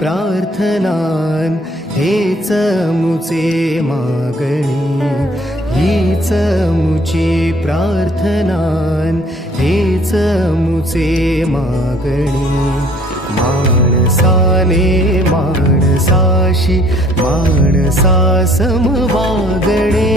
प्रार्थनान हेच मुचे मागणी, हीच मुची प्रार्थनान हेच मुचे मागणी. माणसाने माणसाशी माणसासम वागणे,